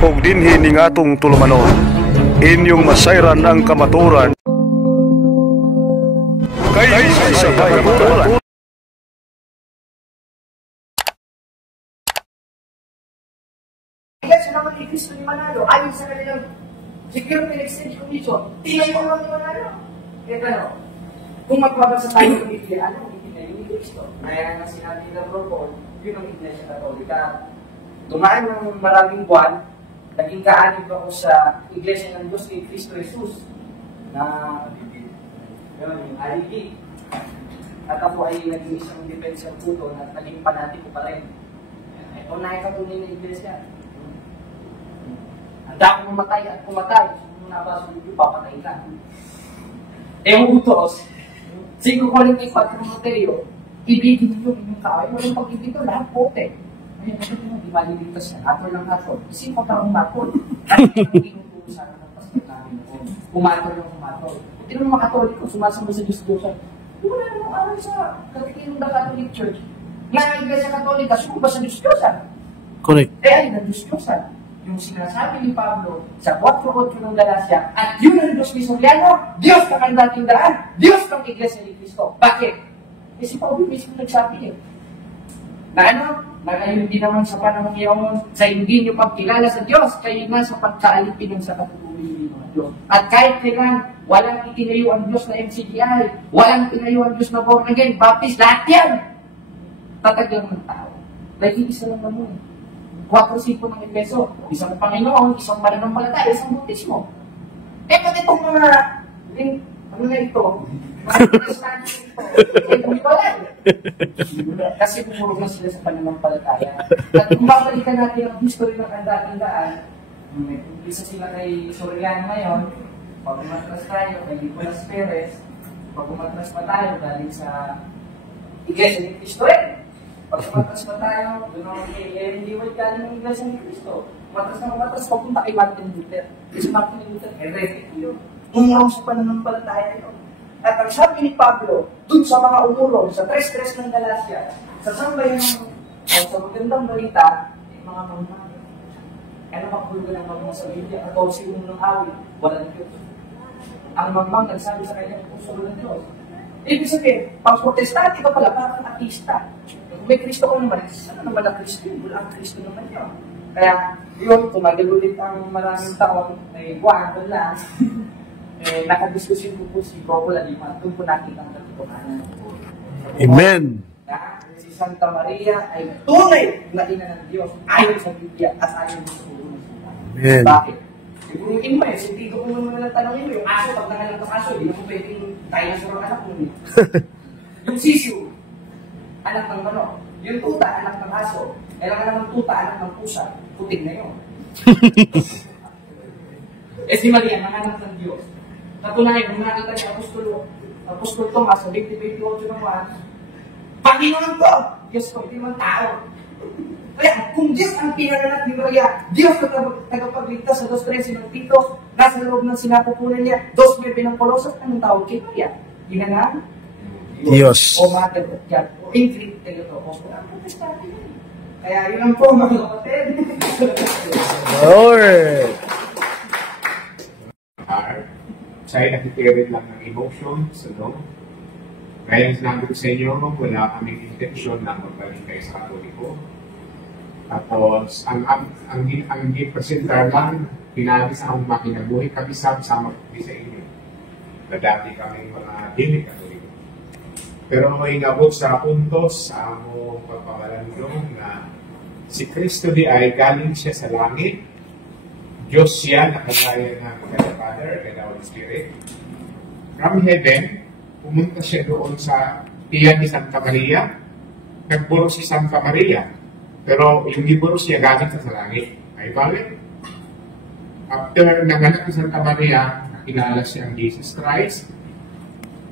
ug dinhi ning atong tulumanon. Inyong masayran ang kamaturan kay sa kamaturan. Kasi naman ni Cristo ni Manalo, ayon sa kanilang security and exchange condition, tinayo ang ni Manalo. Kaya gano'n, kung magbabasa tayo ng Biblia, ano ang itinayo ni Cristo? Kaya nga sinabi ng Paul, yun ang Iglesia Katolika. Dumaan ng maraming buwan, naging kaanib ako sa Iglesia ng Diyos ni Cristo Jesus na yung IDP. At ako ay naging isang defensor puto na naging panatiko pa rin. Ito na ay katunay ng Iglesia. Handa kong mamatay at pumatay. Kung nabasa mo yung papatay ka. Ang utos, siguro ko rin kay Padre Mateo, ibigin nyo yung tao. Walang pag-ibig ito, lahat pote. Ngayon, di maliligtas na. Hatol lang hatol. Kasi pagkarong matol. At hindi ko sana ng pastor namin noon. Pumatol yung pumatol. Hindi naman mga Katoliko, sumasamba sa Diyos-Diyosan. Wala namang aral sa katikinong na Catholic Church. Nga ang Iglesia Katolika, sumba sa Diyos-Diyosan. Correct. Ay na Diyos-Diyosan. Yung sinasabi ni Pablo sa 4:8 ng Galacia, at yun ang Diyos ni Soriano, Diyos ng ang dating daan, Diyos ng Iglesia ni Cristo. Bakit? Kasi Pablo mismo nagsabi na ano? Na ngayon din naman sa panahon ngayon, sa hindi nyo pagkilala sa Diyos, kayo na sa pagkaalipin sa katutuloy ng mga Diyos. At kahit kailan, walang itinayo ang Diyos na MCGI, walang itinayo ang Diyos na born again, Baptist, lahat yan! Tatag lang ng tao. Dahil isa lang naman. 4 sipo ng Efeso, isang Panginoon, isang mananampalataya, isang bautismo. Eh, pati itong mga, ano na ito, hindi pala. Kasi pumurog na sila sa pananampalataya. At kung babalikan natin ang history ng dating daan, isa sila kay Soriano ngayon, pag umatras tayo kay Nicolas Perez, pag umatras pa tayo galing sa Iglesia ni Cristo pag umatras pa tayo, doon ako kay Ellen G. White galing ng Iglesia ni Cristo. Umatras na umatras, papunta kay Martin Luther. Kasi Martin Luther, heretic yun. Umurong sa pananampalataya yun. At ang sabi ni Pablo, dun sa mga umurong, sa 3:3 ng Galacia, sa sambayan ng, sa magandang balita, mga mamang. Ano makahulugan ng mamang sa Biblia? At si unang awit, walang Diyos. Ang mamang nagsabi sa kanya, puso ng Diyos. Ibig sabihin, pag protestante ka pala, parang artista. Kung may Kristo ko naman, ano naman ang Kristo yun? Wala ang Kristo naman yun. Kaya, yun, tumagal ulit ang maraming taon, ay buwan doon lang. Nakadiskusyon ko po si Bopula Lima, doon po nakita ang katotohanan. Amen. Na si Santa Maria ay tunay na ina ng Diyos, ayon sa Biblia at ayon sa ulo ng Santa. Amen. Bakit? Siguruhin mo sentido ko naman lang tanongin mo, yung aso, pag nangalang ng aso, hindi mo pwedeng dinosaur ang anak mo. Yung sisiu, anak ng manok. Yung tuta, anak ng aso. Kailangan naman tuta, anak ng pusa. Puting na yun. Si Maria, nanganak ng Diyos. Natunayan, kung nakita niya Apostol Tomas, sa 20:28 naman, Panginoon ko! Diyos ko, hindi man tao. Kaya, kung Diyos ang pinanganak ni Maria, Diyos na tagapagligtas sa 2:13 ng Tito, nasa loob ng sinapupunan niya, 2:9 ng Colossus, anong tawag kay Maria? Ginanang? Diyos. O Mother of God. O Ingrid Teletokos. Ang protestante yun. Kaya yun ang po, mga kapatid. Lord. Sa'yo nakitirid lang ng emotions, Kaya sinabi ko sa inyo, wala kaming intensyon na magbaling kayo sa Katoliko. Tapos, ang gipresentar lang, pinabi sa akong makinabuhi, kami sama kami sa inyo. Na dati kaming mga dinig Katoliko. Pero inabot sa puntos, sa among pagpamalandong na si Kristo di ay galing siya sa langit. Diyos siya, nakagaya ng God Father and Holy Spirit. From heaven, pumunta siya doon sa tiyan ni Santa Maria. Nagburo si Santa Maria. Pero yung liburo siya galing sa langit. Ay balik. After nanganak ni Santa Maria, nakilala siya ang Jesus Christ.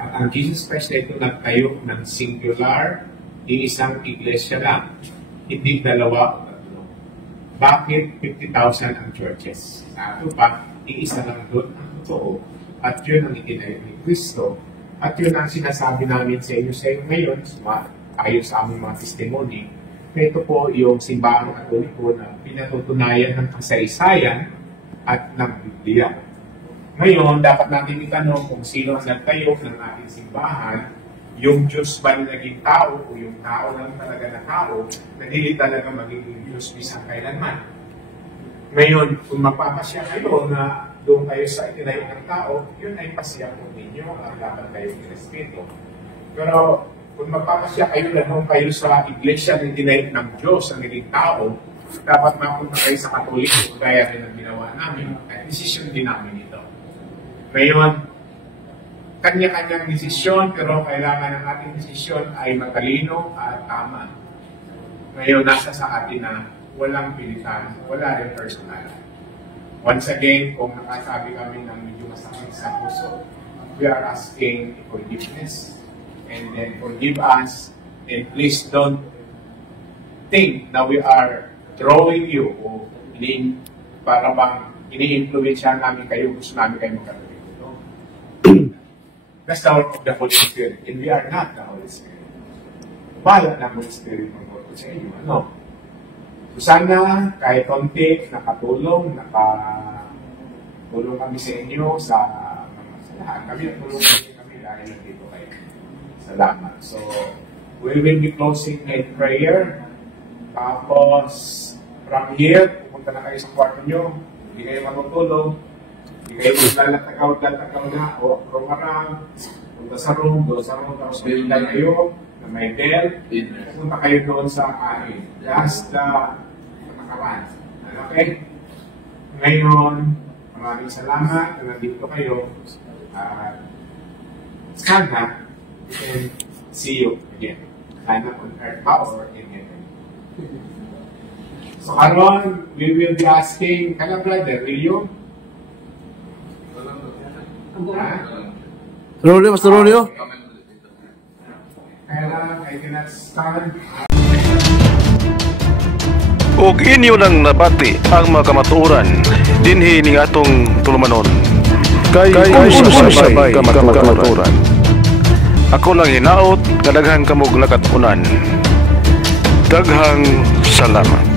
At ang Jesus Christ na ito nagtayo ng singular, iisang iglesia lang. Hindi dalawa o tatlo. Bakit 50,000 ang churches? Sabi pa, iisa lang doon ang totoo. At yun ang itinayo ni Cristo. At yun ang sinasabi namin sa inyo ngayon, ayon sa aming mga testimony, ito po yung simbahang Katoliko na pinatutunayan ng kasaysayan at ng Biblia. Ngayon, dapat natin itanong kung sino ang nagtayo ng ating simbahan, yung Diyos ba na naging tao o yung tao lang talaga na tao na hindi talaga magiging Diyos bisang kailanman. Ngayon, kung magpapasya kayo na doon kayo sa itinayo ng tao, yun ay pasya po ninyo at dapat kayo irespeto. Pero kung magpapasya kayo na doon kayo sa iglesia na itinayo ng Diyos ang naging tao, dapat mapunta kayo sa Katoliko gaya rin ang ginawa namin at desisyon din namin ito. Ngayon, kanya-kanyang desisyon, pero kailangan ng ating desisyon ay matalino at tama. Ngayon, nasa sa atin na walang pilitan, wala rin personal. Once again, kung nakasabi kami ng medyo masakit sa puso, we are asking forgiveness and then forgive us and please don't think that we are drawing you o para bang ini-influensya namin kayo, gusto namin kayo magkatuloy. That's the work of the Holy Spirit. And we are not the Holy Spirit. Bahala na Holy Spirit ng work sa inyo. Ano? So sana, kahit konti, nakatulong kami sa inyo sa lahat. Kami natulong kami dahil nandito kayo. Salamat. So, we will be closing in prayer. Tapos, from here, pupunta na kayo sa kwarto nyo. Hindi kayo matutulog. Hindi kayo maglalakaw na o promarang. Punta sa room, tapos bilindan kayo na may bell. Punta kayo doon sa akin. Last nakaraan. Okay? Ngayon, maraming salamat na nandito kayo. Sana, we can see you again. Sana on earth pa or in heaven. So, karon, we will be asking, brother, will you? Rolio, Pastor Rolio. I cannot stand. Ug inyo nang nabati ang mga kamatuoran dinhi ning atong tulumanon. Kay sabay kamatuoran. Ako lang hinaot, kadaghang kamog nakatunan. Daghang salamat.